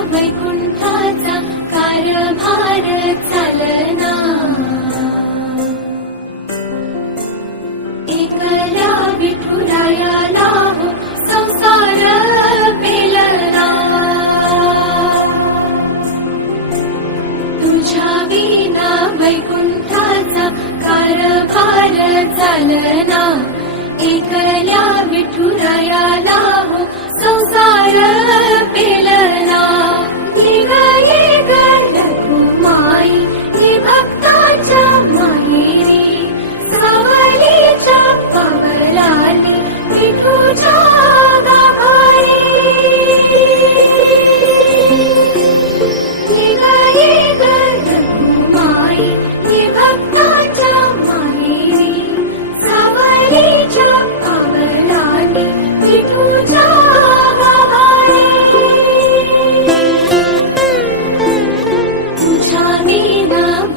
वैकुंठाचा कारभार चालना. एकला विठुरायाला संसार तुझ्या विना वैकुंठाचा कारभार चालना. एकल्या विठुरायाला हो संसार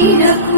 vida.